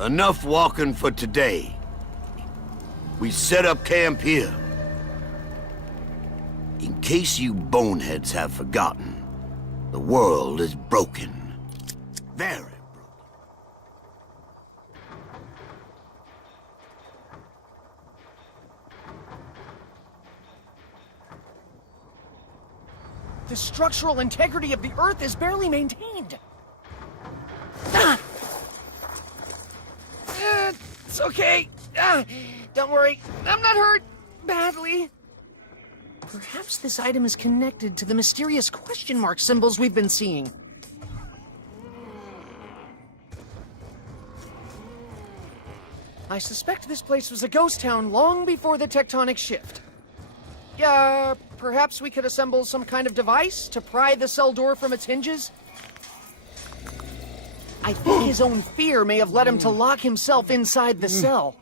Enough walking for today. We set up camp here. In case you boneheads have forgotten, the world is broken. Very broken. The structural integrity of the Earth is barely maintained. It's okay. Don't worry. I'm not hurt badly. Perhaps this item is connected to the mysterious question mark symbols we've been seeing. I suspect this place was a ghost town long before the tectonic shift. Perhaps we could assemble some kind of device to pry the cell door from its hinges? I think his own fear may have led him to lock himself inside the cell.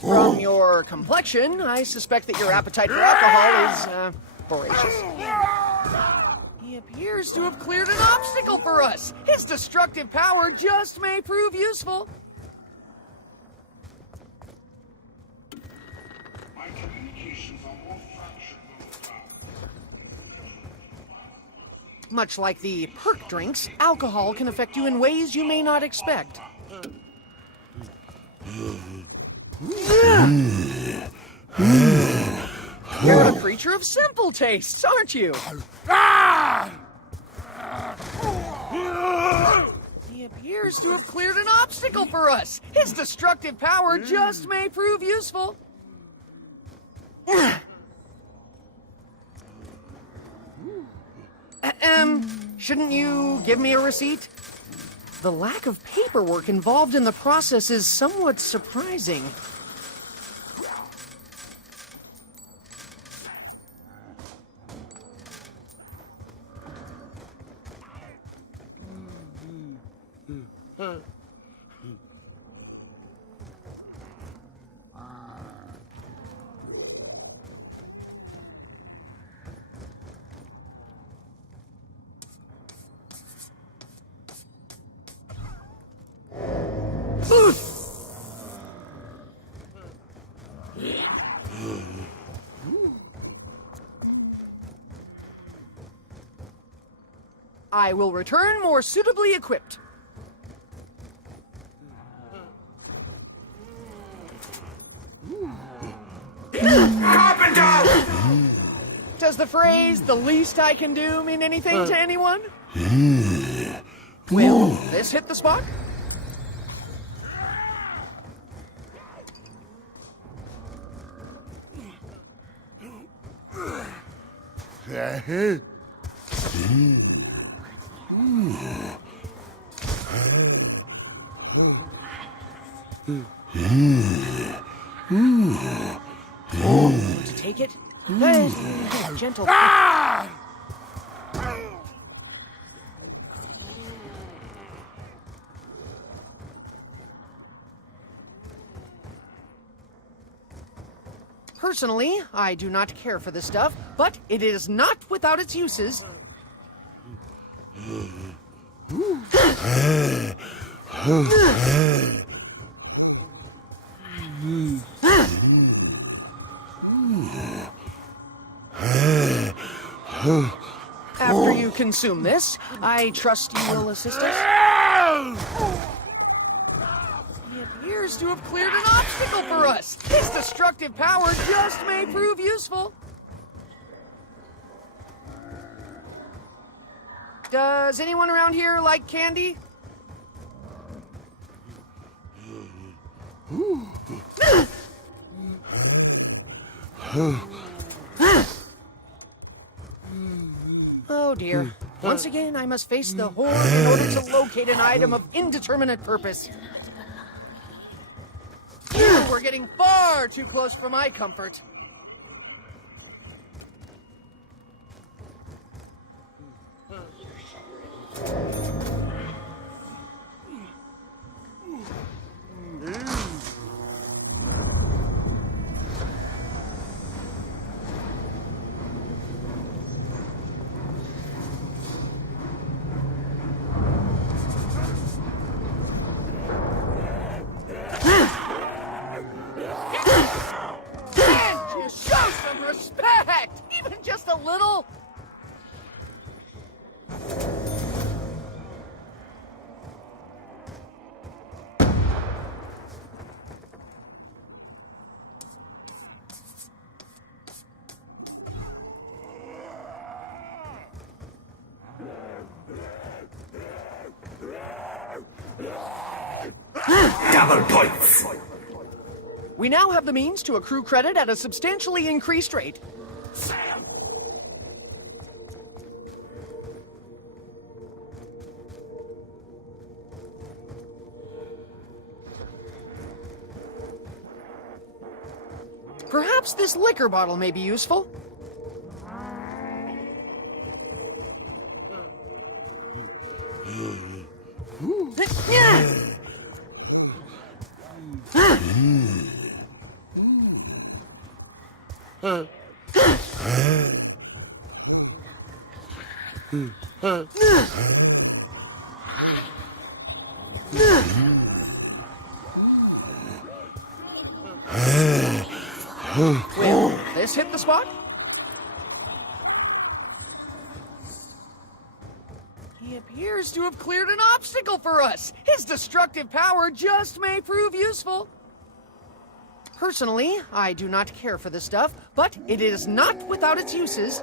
From your complexion, I suspect that your appetite for alcohol is, voracious. He appears to have cleared an obstacle for us. His destructive power just may prove useful. Much like the perk drinks, alcohol can affect you in ways you may not expect. You're a creature of simple tastes, aren't you? He appears to have cleared an obstacle for us. His destructive power just may prove useful. Shouldn't you give me a receipt? The lack of paperwork involved in the process is somewhat surprising. I will return more suitably equipped. Carpenter! Does the phrase, "the least I can do," mean anything to anyone? Will this hit the spot? To take it? Gentle. Personally, I do not care for this stuff, but it is not without its uses. After you consume this, I trust you will assist us? He appears to have cleared an obstacle for us. His destructive power just may prove useful. Does anyone around here like candy? Oh dear. Once again, I must face the horde in order to locate an item of indeterminate purpose. We're getting far too close for my comfort. Double points! We now have the means to accrue credit at a substantially increased rate. Perhaps this liquor bottle may be useful. Will this hit the spot? He appears to have cleared an obstacle for us. His destructive power just may prove useful. Personally, I do not care for this stuff, but it is not without its uses.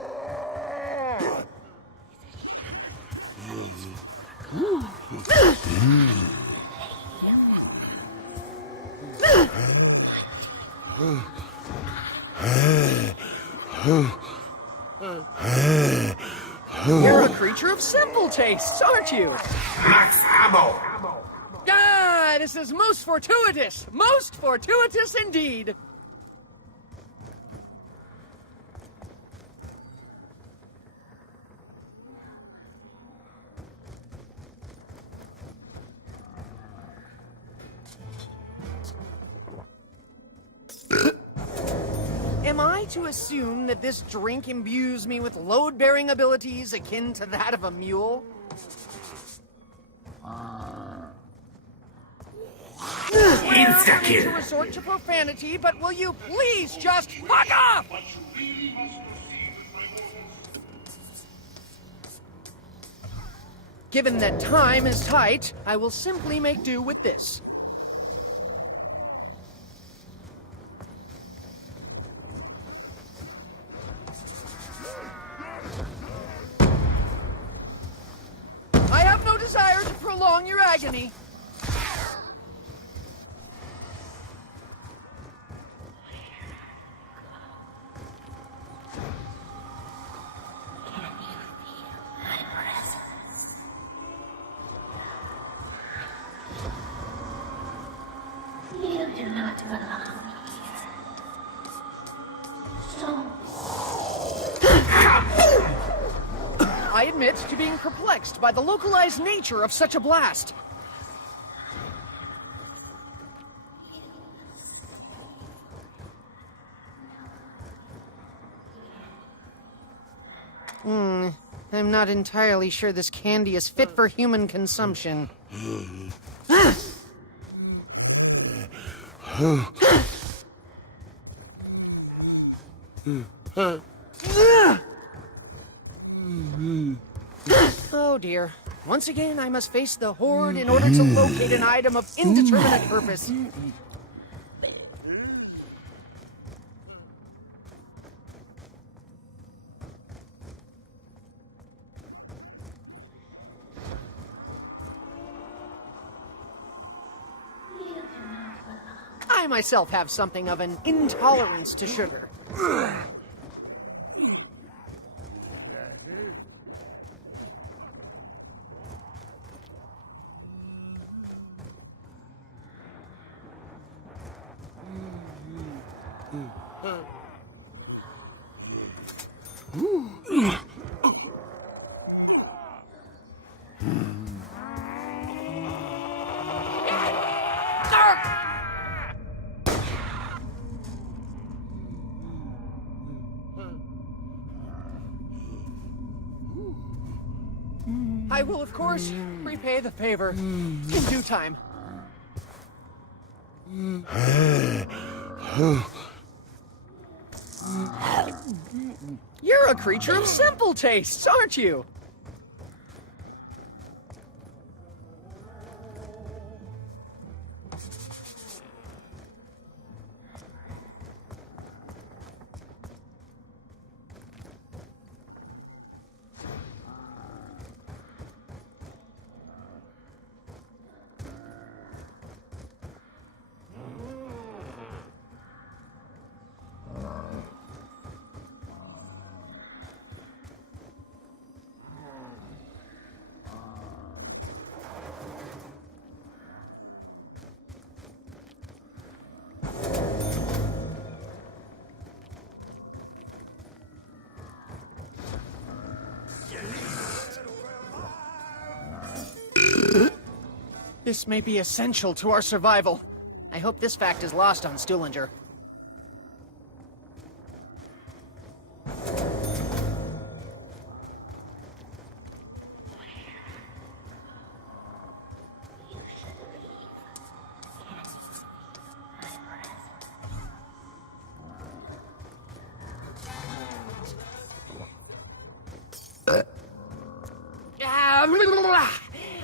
You're a creature of simple tastes, aren't you? Max ammo! Ah, this is most fortuitous! Most fortuitous indeed! Am I to assume that this drink imbues me with load-bearing abilities akin to that of a mule? Insta-kill! To resort to profanity, but will you please just fuck off? Given that time is tight, I will simply make do with this. I have no desire to prolong your agony. You do not belong here. I admit to being perplexed by the localized nature of such a blast. I'm not entirely sure this candy is fit for human consumption. Oh dear. Once again, I must face the horde in order to locate an item of indeterminate purpose. I myself have something of an intolerance to sugar. I will, of course, repay the favor in due time. You're a creature of simple tastes, aren't you? This may be essential to our survival. I hope this fact is lost on Stuhlinger.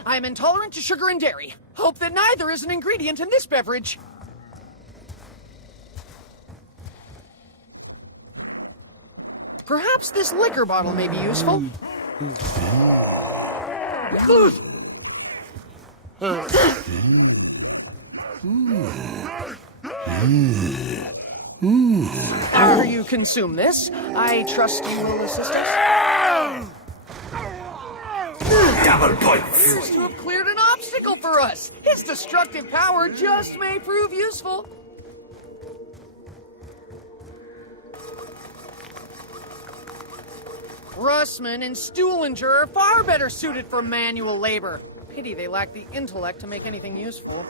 I'm intolerant to sugar and dairy. Hope that neither is an ingredient in this beverage. Perhaps this liquor bottle may be useful. After you consume this, I trust you will assist us? Double points! Appears to have cleared an obstacle for us. His destructive power just may prove useful. Russman and Stuhlinger are far better suited for manual labor. Pity they lack the intellect to make anything useful.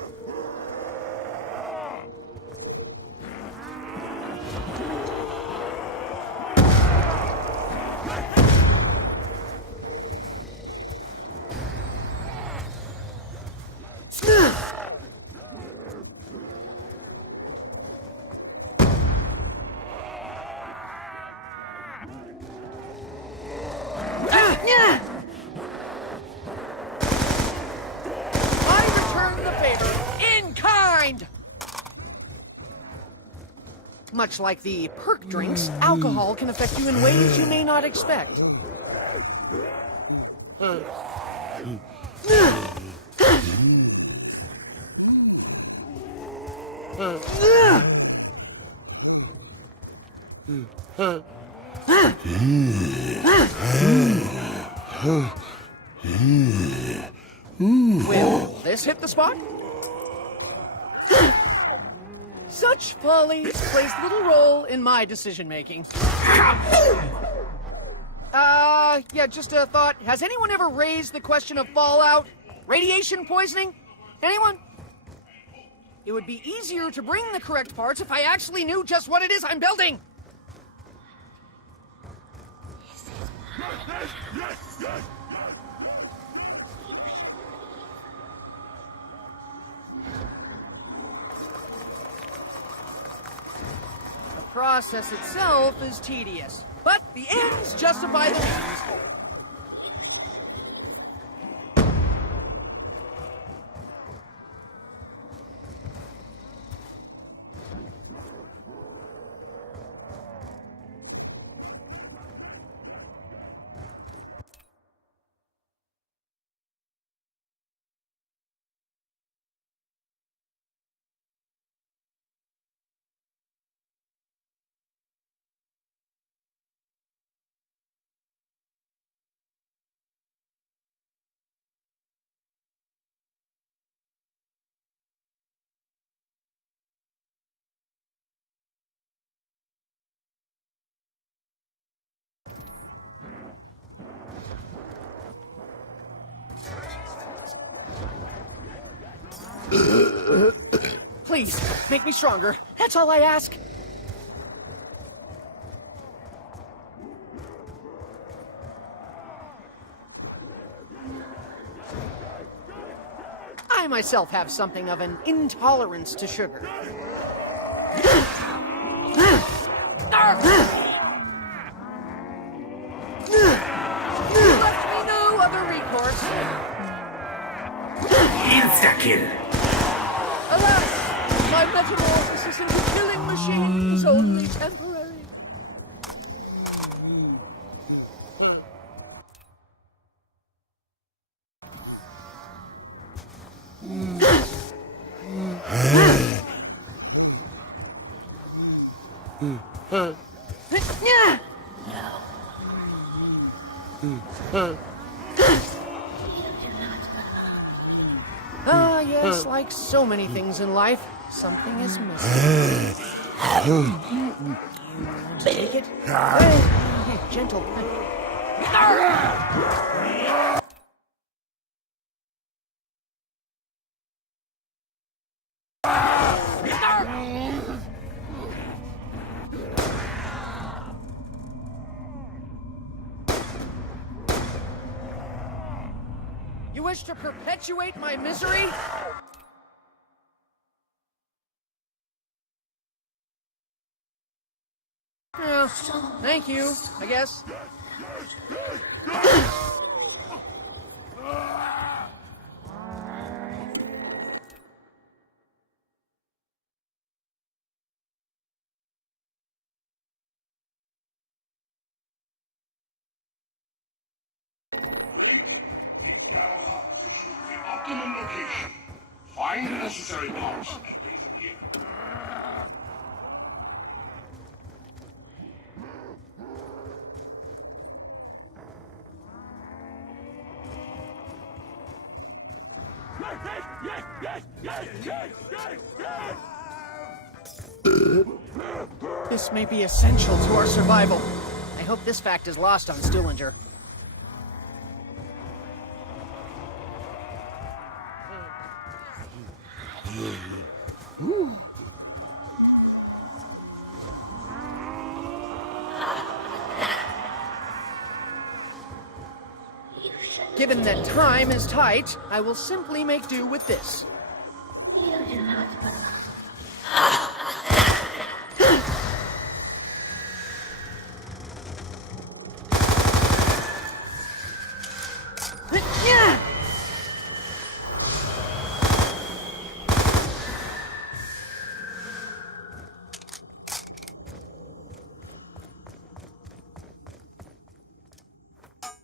I return the favor in kind! Much like the perk drinks, alcohol can affect you in ways you may not expect. Will this hit the spot? Such follies plays little role in my decision-making. Yeah, just a thought. Has anyone ever raised the question of fallout? Radiation poisoning? Anyone? It would be easier to bring the correct parts if I actually knew just what it is I'm building! The process itself is tedious, but the ends justify the means. Please, make me stronger. That's all I ask. I myself have something of an intolerance to sugar. You left me no other recourse. Insta-kill! Alas, my metamorphosis into killing machine is only temporary. Ah, yes, like so many things in life, something is missing. Take it. Gentle. wish to perpetuate my misery? Yeah, thank you, I guess. Optimum location. Find the necessary parts and bring them here. This may be essential to our survival. I hope this fact is lost on Stillinger. Given that time is tight, I will simply make do with this. You do not belong.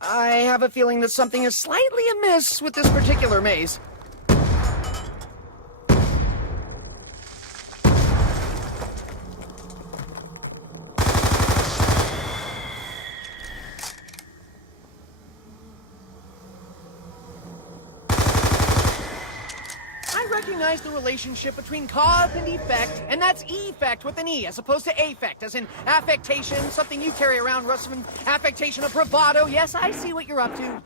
I have a feeling that something is slightly amiss with this particular maze. I recognize the relationship between cause and effect, and that's effect with an E as opposed to affect, as in affectation, something you carry around, Russman. Affectation of bravado. Yes, I see what you're up to.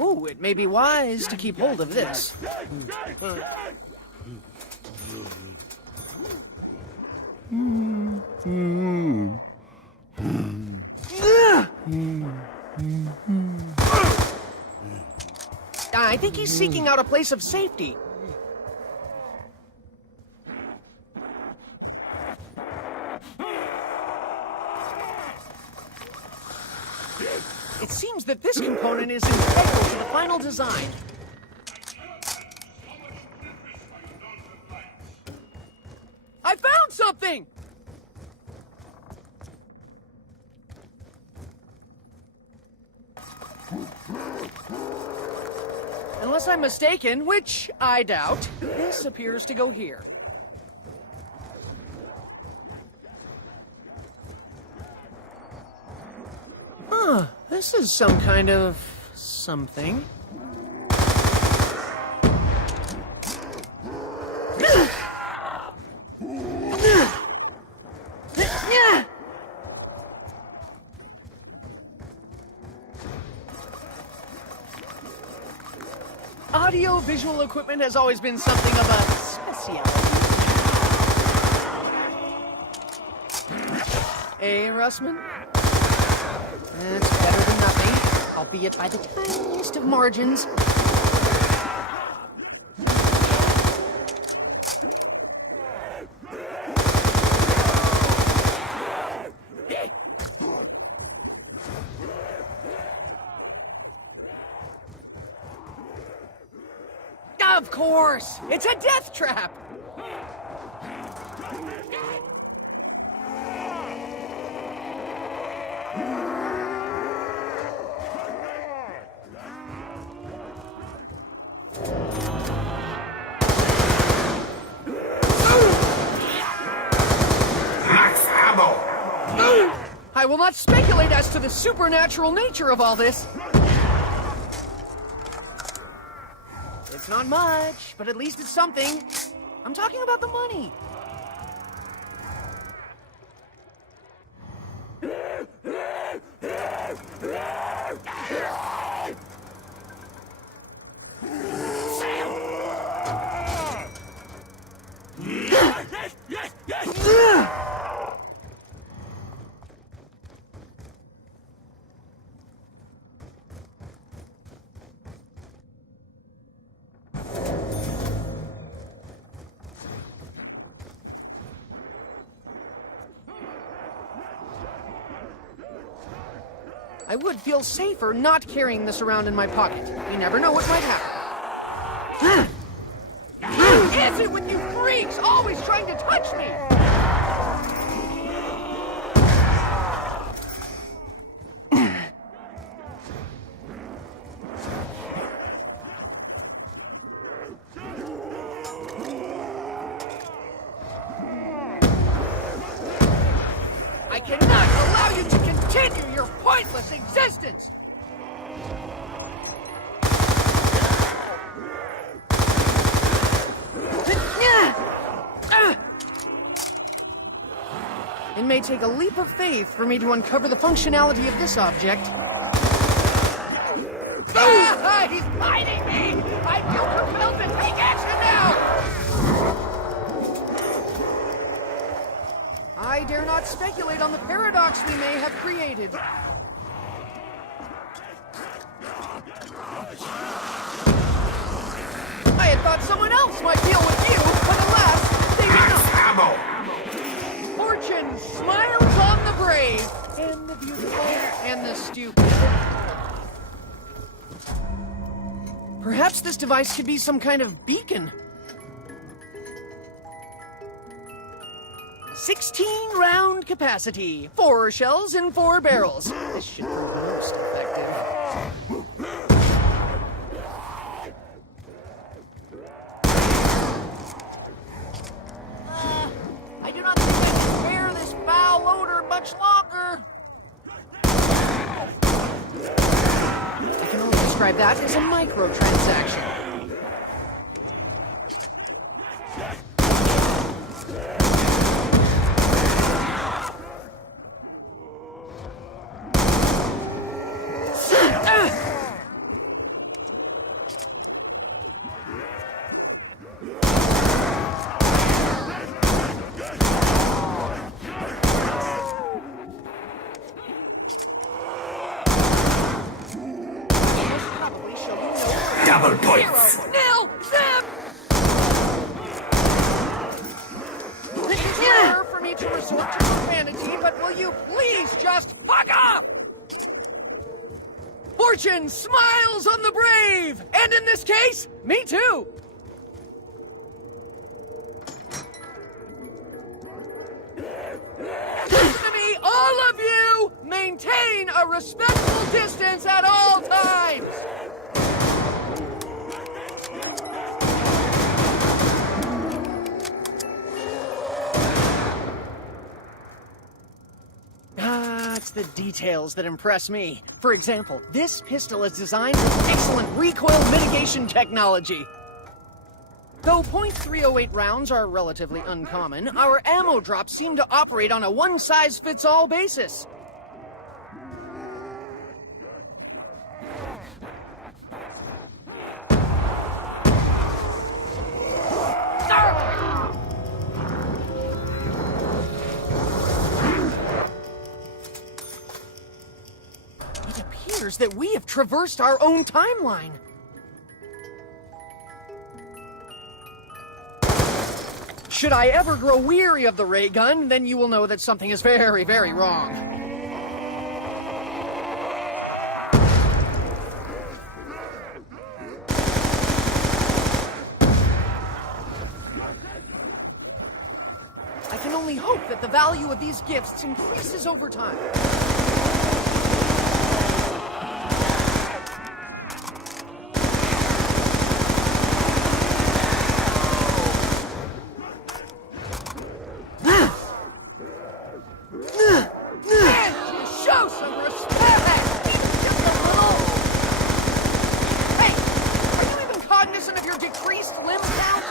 Ooh, it may be wise to keep hold of this. I think he's seeking out a place of safety. It seems that this component is integral to the final design. I found something! Unless I'm mistaken, which I doubt, this appears to go here. Huh, this is some kind of something. Audio-visual equipment has always been something of a specialty. Eh, Russman? It's better than nothing, albeit by the tiniest of margins. Of course! It's a death trap! I will not speculate as to the supernatural nature of all this. It's not much, but at least it's something. I'm talking about the money. I would feel safer not carrying this around in my pocket. You never know what might happen. What is it with you freaks always trying to touch me? I cannot allow you to continue your pointless existence! It may take a leap of faith for me to uncover the functionality of this object. Ah, he's biting me! I feel compelled to take action now! I dare not speculate on the paradox we may have created. I had thought someone else might deal with you, but alas, they did not. Ammo! Fortune smiles on the brave, and the beautiful, and the stupid. Perhaps this device could be some kind of beacon. 16-round capacity, 4 shells in 4 barrels. This should prove most effective. I do not think I can bear this foul odor much longer. I can only describe that as a microtransaction. Double points! Nil! Zip! This is rare for me to resort to profanity, but will you please just fuck off? Fortune smiles on the brave! And in this case, me too! Listen to me, all of you! Maintain a respectful distance at all times! It's the details that impress me. For example, this pistol is designed with excellent recoil mitigation technology. Though .308 rounds are relatively uncommon, our ammo drops seem to operate on a one-size-fits-all basis. That we have traversed our own timeline. Should I ever grow weary of the ray gun, then you will know that something is very, very wrong. I can only hope that the value of these gifts increases over time. Show some respect! Just a little... Hey! Are you even cognizant of your decreased limb count?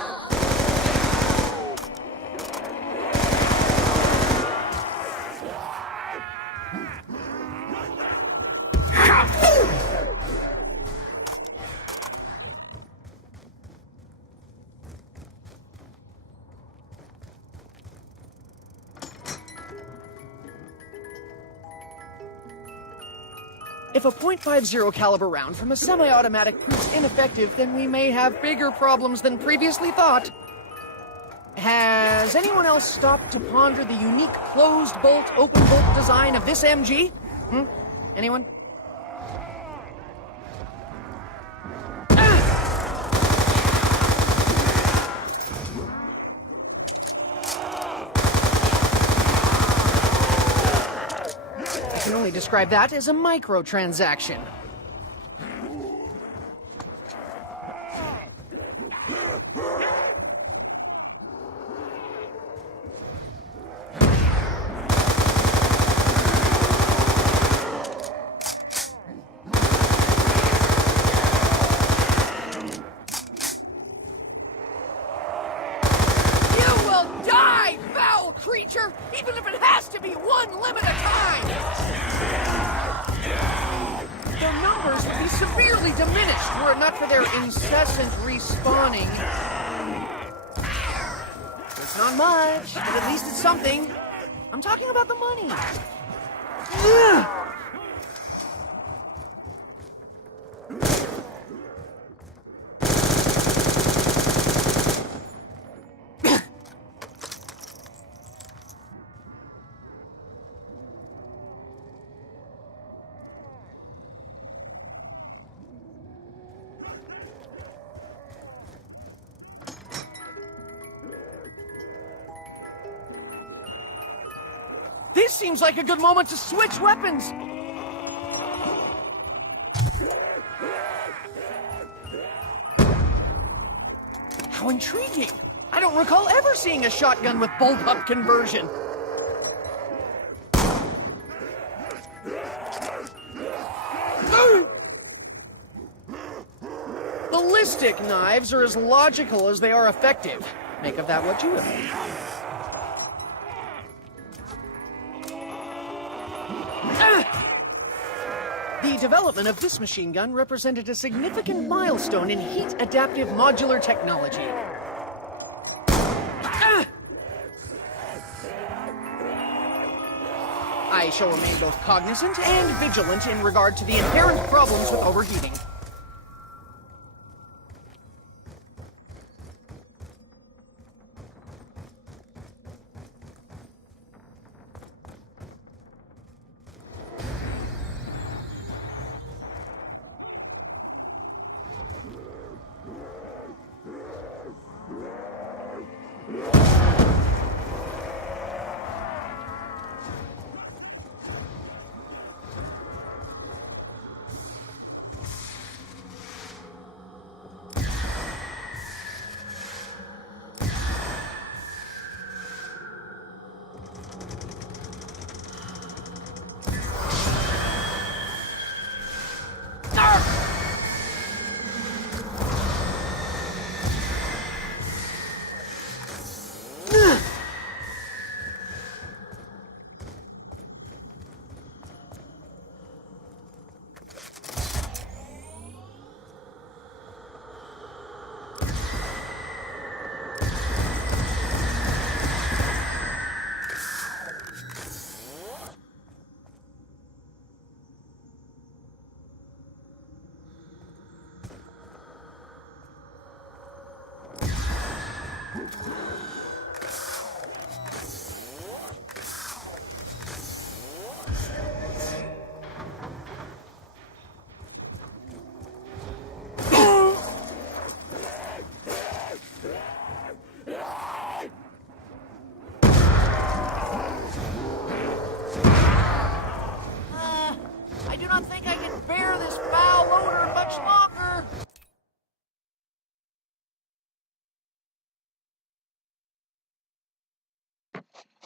If a .50 caliber round from a semi-automatic proves ineffective, then we may have bigger problems than previously thought. Has anyone else stopped to ponder the unique closed-bolt, open-bolt design of this MG? Anyone? describe that as a microtransaction. Creature, even if it has to be one limit at a time! Their numbers would be severely diminished were it not for their incessant respawning. It's not much, but at least it's something. I'm talking about the money. Ugh. This seems like a good moment to switch weapons! How intriguing! I don't recall ever seeing a shotgun with bullpup conversion. Ballistic knives are as logical as they are effective. Make of that what you will. The development of this machine gun represented a significant milestone in heat-adaptive modular technology. I shall remain both cognizant and vigilant in regard to the inherent problems with overheating.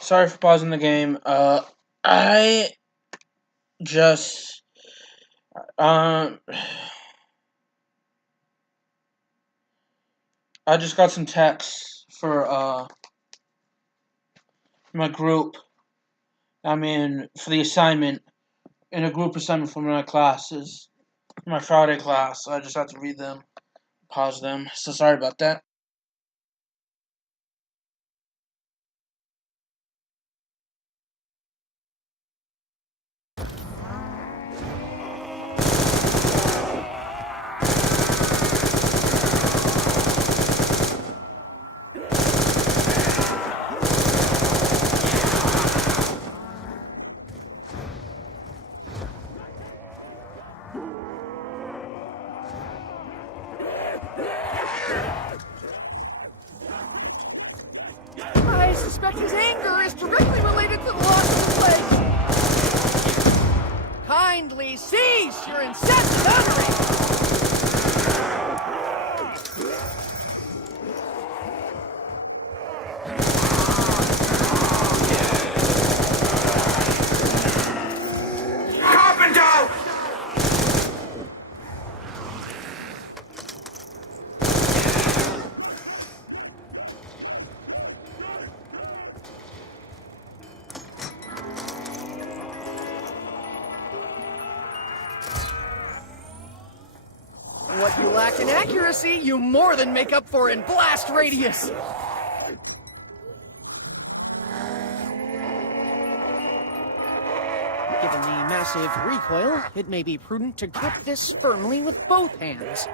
Sorry for pausing the game. I just got some texts for my group. I mean, for the assignment, in a group assignment for my classes, my Friday class. So I just have to read them, pause them. So sorry about that. I suspect his anger is directly related to the loss of his leg. kindly cease your incessant uttering! Carpenter! What you lack in accuracy, you more than make up for in blast radius! Given the massive recoil, it may be prudent to grip this firmly with both hands.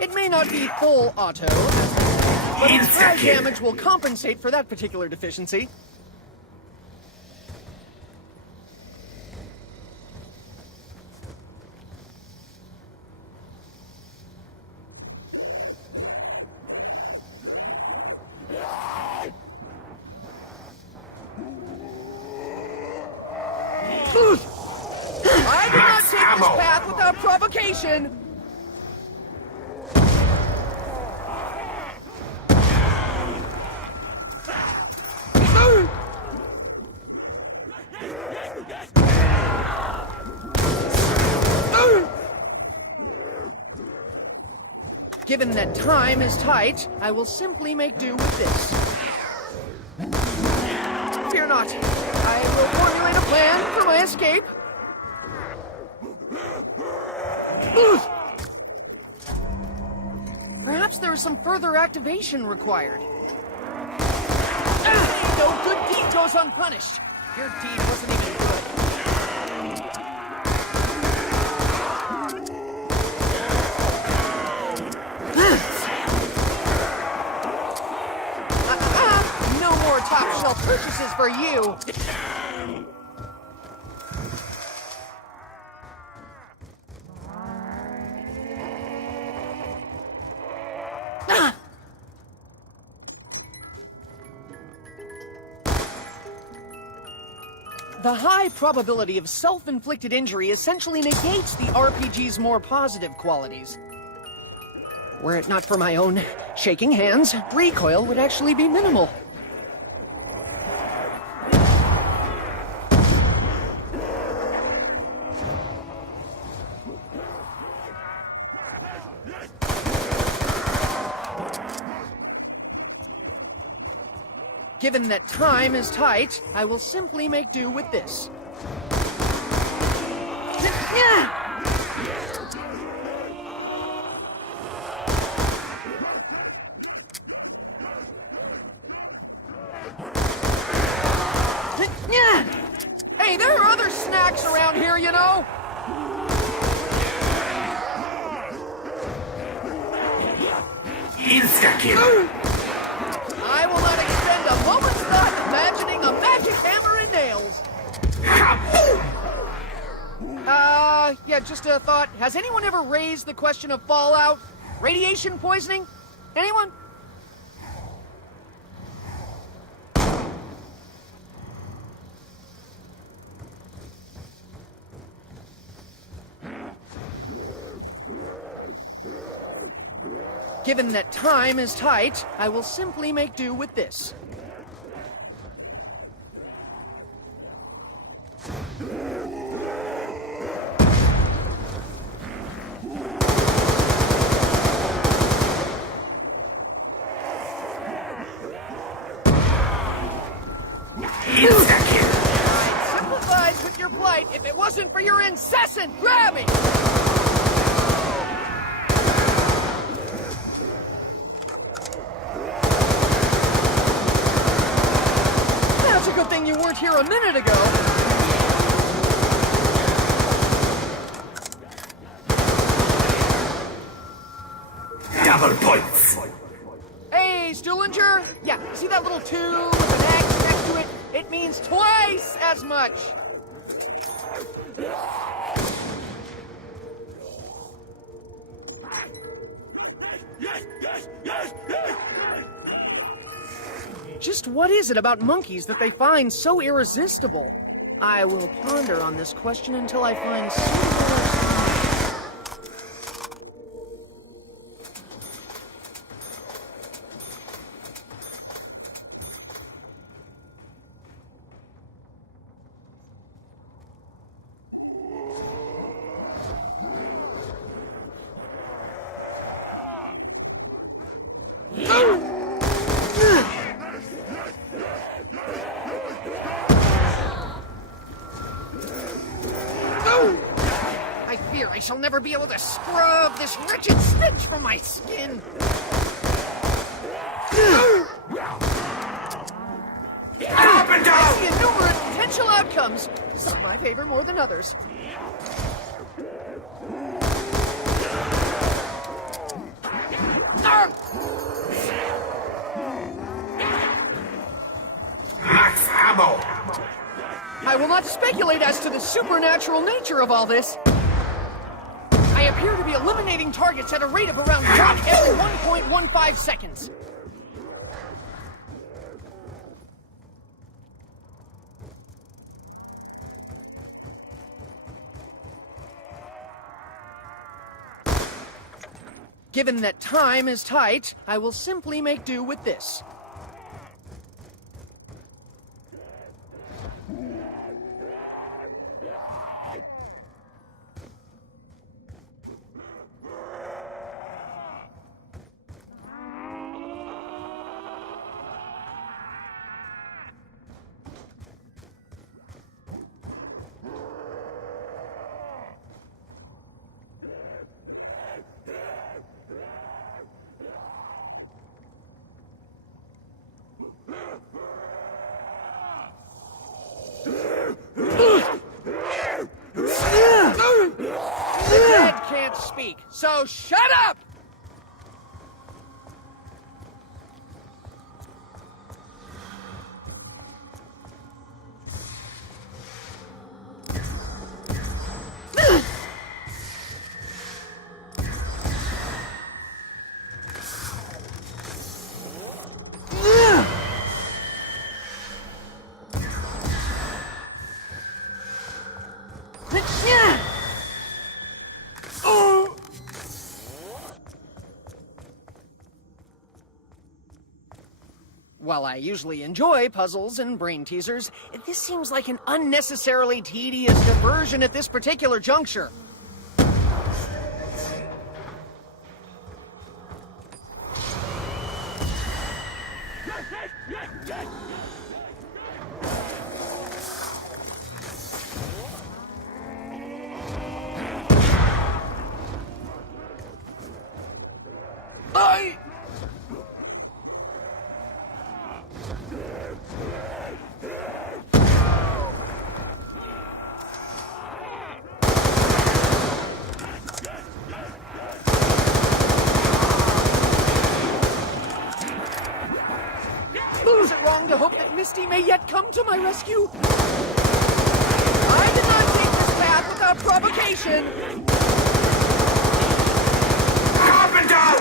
It may not be full auto, but its high damage will compensate for that particular deficiency. I do not take this path without provocation! Given that time is tight, I will simply make do with this. Fear not. I will formulate a plan for my escape. Perhaps there is some further activation required. No good deed goes unpunished. Your deed wasn't even good. No more top-shelf purchases for you. The high probability of self-inflicted injury essentially negates the RPG's more positive qualities. Were it not for my own shaking hands, recoil would actually be minimal. Given that time is tight, I will simply make do with this. Hey, there are other snacks around here, you know? Insta-kill! I will not expend a moment's thought imagining a magic hammer and nails. Yeah, just a thought. Has anyone ever raised the question of fallout? Radiation poisoning? Anyone? Given that time is tight, I will simply make do with this. I'd sympathize with your plight if it wasn't for your incessant grabbing! That's a good thing you weren't here a minute ago. Double points! Hey, Stuhlinger? Yeah, see that little tube with an X next to it? It means twice as much. Just what is it about monkeys that they find so irresistible? I will ponder on this question until I find suitable. I fear I shall never be able to scrub this wretched stench from my skin. Up and I down! see innumerable potential outcomes, some I favor more than others. Max ammo! I will not speculate as to the supernatural nature of all this. I appear to be eliminating targets at a rate of around 1 every 1.15 seconds. Given that time is tight, I will simply make do with this. The dead can't speak, so shut up! While I usually enjoy puzzles and brain teasers, this seems like an unnecessarily tedious diversion at this particular juncture. Is it wrong to hope that Misty may yet come to my rescue? I did not take this path without provocation. Up and down!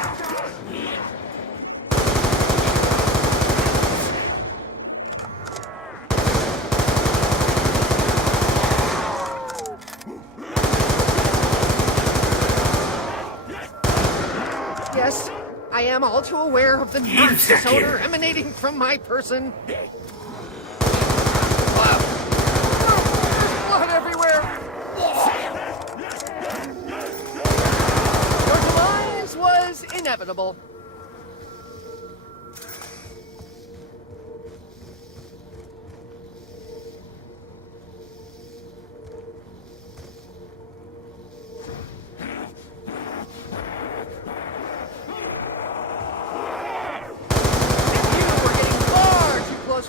Yes, I am all too aware of the nauseous odor emanating from my person. Wow. There's blood everywhere. Your demise was inevitable.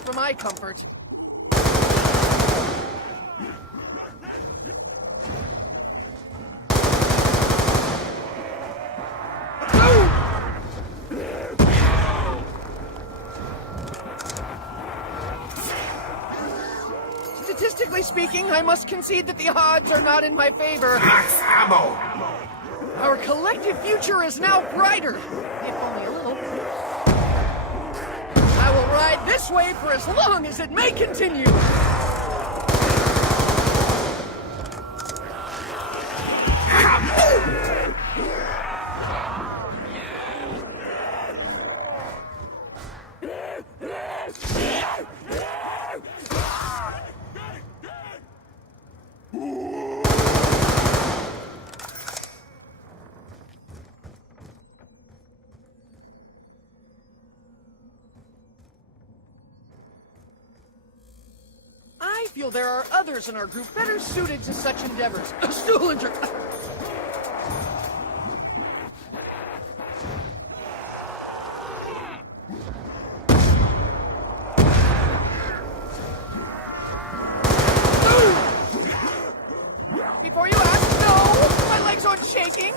For my comfort. Statistically speaking, I must concede that the odds are not in my favor. Max ammo! Our collective future is now brighter, if only a little. I will ride this way for as long as it may continue. feel there are others in our group better suited to such endeavors. Stuhlinger! Before you ask, no! My legs aren't shaking!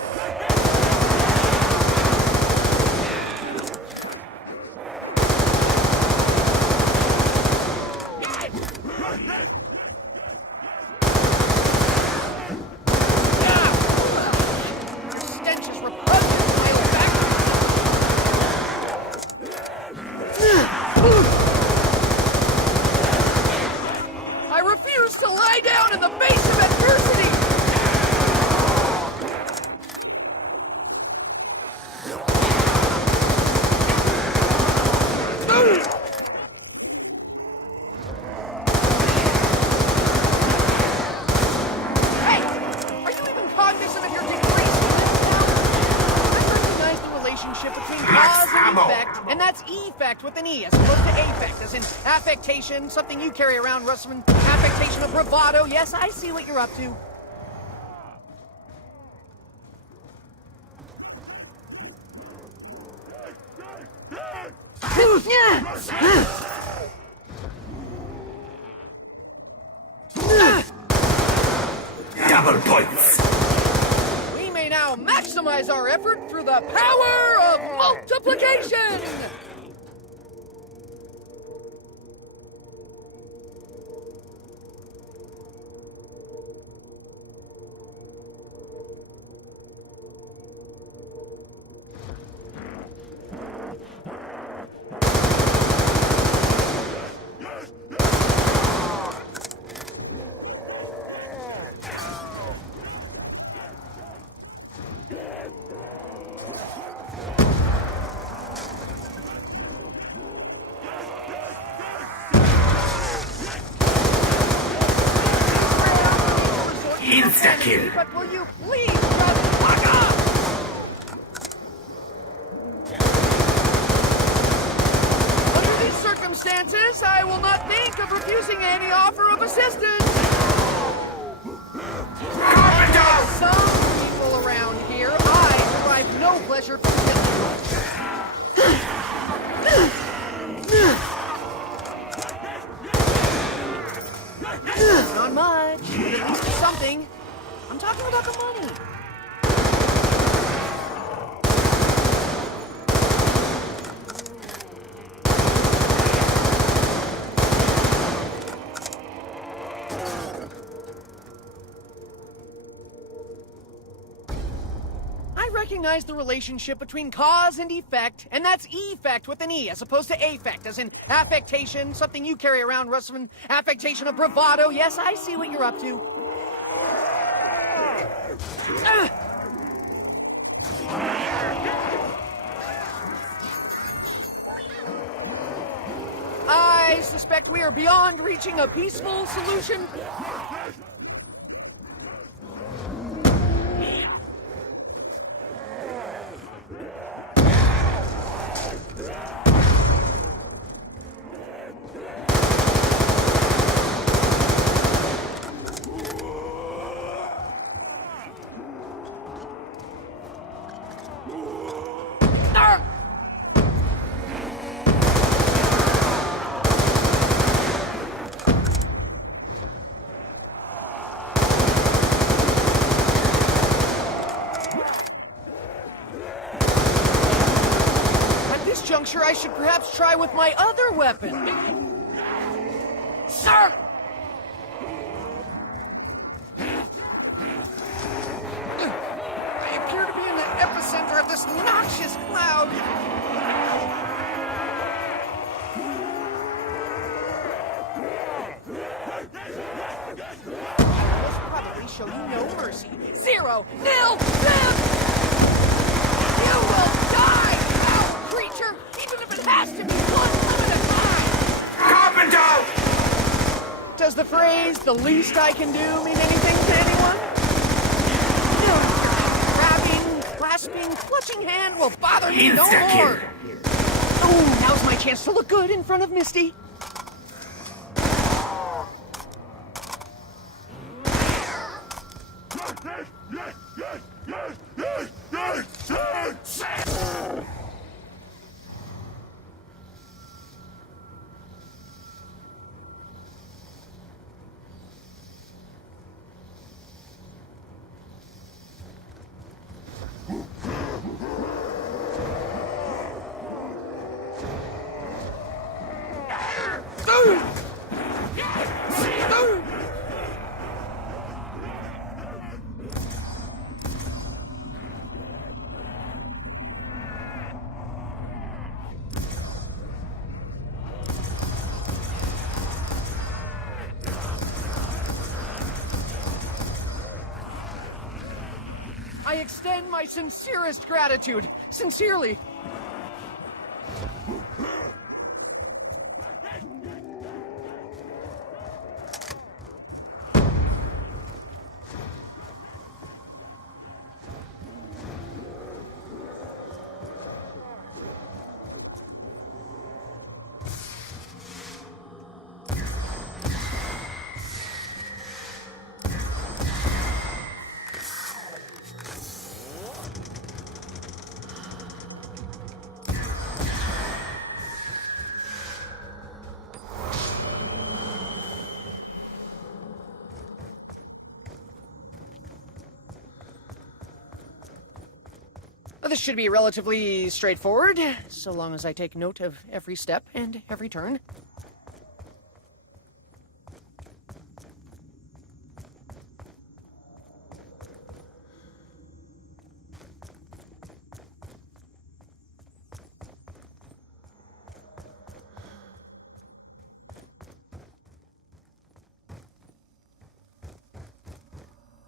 I refuse to lie down in the face of adversity! Hey! Are you even cognizant of your disgrace in this town? I recognize the relationship between cause and effect, and that's effect with an E as opposed to affect, as in affectation, something you carry around, Russman. Affectation of bravado. Yes, I see what you're up to. Double points! We may now maximize our effort through the power of multiplication! Insta-kill! But will you please just fuck off? Under these circumstances, I will not think of refusing any offer of assistance. Some people around here, I derive no pleasure from not much, but at least something. I'm talking about the money. I recognize the relationship between cause and effect, and that's effect with an E as opposed to affect, as in affectation, something you carry around, Russman. Affectation of bravado. Yes, I see what you're up to. I suspect we are beyond reaching a peaceful solution. Juncture, I should perhaps try with my other weapon. Sir! I appear to be in the epicenter of this noxious cloud. I must probably show you no mercy. 0, 0, 0! You will die! Creature, even if it has to be one limited time! Carpenter! Does the phrase, the least I can do, mean anything to anyone? No. Grabbing, clasping, clutching hand will bother me no more. Oh, now's my chance to look good in front of Misty. I extend my sincerest gratitude. Sincerely. This should be relatively straightforward, so long as I take note of every step and every turn.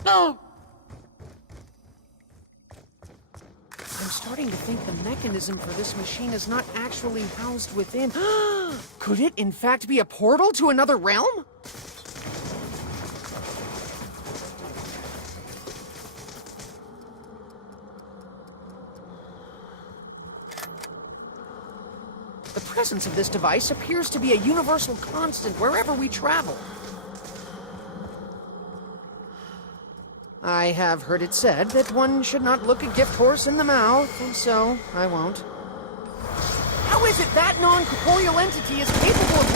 No! I'm starting to think the mechanism for this machine is not actually housed within. Could it, in fact, be a portal to another realm? The presence of this device appears to be a universal constant wherever we travel. I have heard it said that one should not look a gift horse in the mouth, and so I won't. How is it that non-corporeal entity is capable of